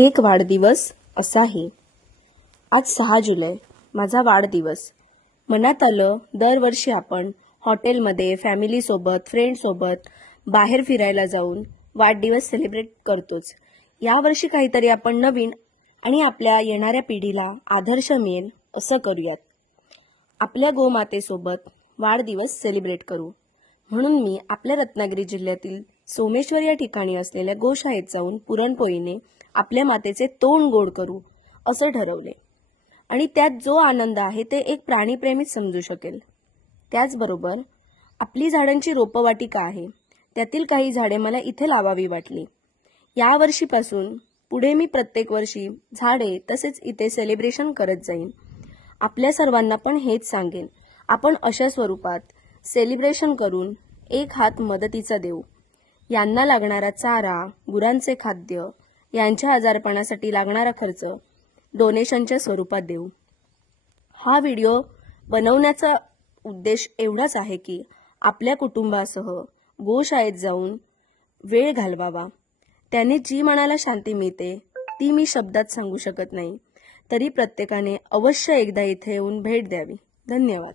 एक वाढदिवस असाही. आज 6 जुलै, माझा वाढदिवस. मनात आलं दरवर्षी आपण हॉटेलमध्ये फॅमिलीसोबत फ्रेंडसोबत बाहेर फिरायला जाऊन वाढदिवस सेलिब्रेट करतोच. यावर्षी काहीतरी आपण नवीन आणि आपल्या येणाऱ्या पिढीला आदर्श मिळेल असं करूयात. आपल्या गोमातेसोबत वाढदिवस सेलिब्रेट करू. म्हणून मी आपल्या रत्नागिरी जिल्ह्यातील सोमेश्वर या ठिकाणी असलेल्या गोशाळेत जाऊन पुरणपोळीने आपल्या मातेचे तोंड गोड करू असं ठरवले. आणि त्यात जो आनंद आहे ते एक प्राणीप्रेमीच समजू शकेल. त्याचबरोबर आपली झाडांची रोपवाटिका आहे, त्यातील काही झाडे मला इथे लावावी वाटली. यावर्षीपासून पुढे मी प्रत्येक वर्षी झाडे तसेच इथे सेलिब्रेशन करत जाईन. आपल्या सर्वांना पण हेच सांगेन, आपण अशा स्वरूपात सेलिब्रेशन करून एक हात मदतीचा देऊ. यांना लागणारा चारा, गुरांचे खाद्य, यांच्या आजारपणासाठी लागणारा खर्च डोनेशनच्या स्वरूपात देऊ. हा व्हिडिओ बनवण्याचा उद्देश एवढाच आहे की आपल्या कुटुंबासह गोशाळेत जाऊन वेळ घालवावा. त्याने जी मनाला शांती मिळते ती मी शब्दात सांगू शकत नाही. तरी प्रत्येकाने अवश्य एकदा इथे येऊन भेट द्यावी. धन्यवाद.